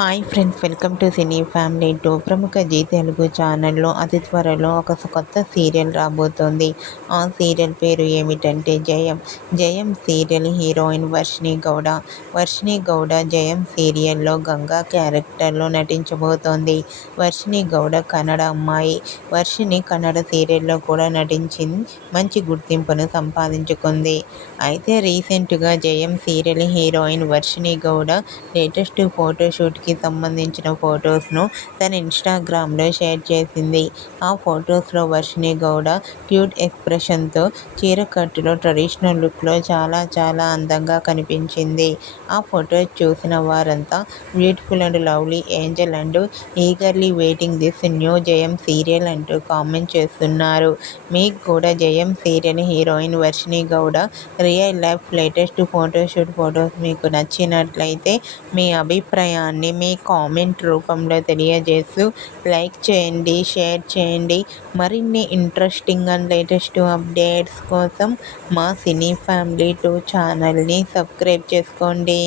Hi friends, welcome to cine family 2. ప్రముఖ G Telugu ఛానల్లో అతి త్వరలో ఒక కొత్త సీరియల్ రాబోతోంది. ఆ సీరియల్ పేరు ఏమిటంటే జయం. జయం సీరియల్ హీరోయిన్ వర్షిణి గౌడ. వర్షిణి గౌడ జయం సీరియల్లో గంగా క్యారెక్టర్లో నటించబోతోంది. వర్షిణి గౌడ కన్నడ అమ్మాయి. వర్షిణి కన్నడ సీరియల్లో కూడా నటించి మంచి గుర్తింపును సంపాదించుకుంది. అయితే రీసెంట్గా Jayam serial heroine Varshini Gowda latest ఫోటోషూట్కి సంబంధించిన ఫొటోస్ను తన ఇన్స్టాగ్రామ్లో షేర్ చేసింది. ఆ ఫొటోస్లో వర్షిణి గౌడ క్యూట్ ఎక్స్ప్రెషన్తో చీరకట్టులో ట్రెడిషనల్ లుక్లో చాలా అందంగా కనిపించింది. ఆ ఫొటోస్ చూసిన వారంతా beautiful and lovely angel and eagerly waiting this new Jayam serial అంటూ కామెంట్ చేస్తున్నారు. మీకు కూడా Jayam serial heroine Varshini Gowda real life latest photoshoot photos మీకు నచ్చినట్లయితే మీ అభిప్రాయాన్ని మీ కామెంట్ రూపంలో తెలియజేస్తూ లైక్ చేయండి, షేర్ చేయండి. మరిన్ని ఇంట్రెస్టింగ్ అండ్ లేటెస్ట్ అప్డేట్స్ కోసం మా సినీ ఫ్యామిలీ 2 ఛానల్ని సబ్స్క్రైబ్ చేసుకోండి.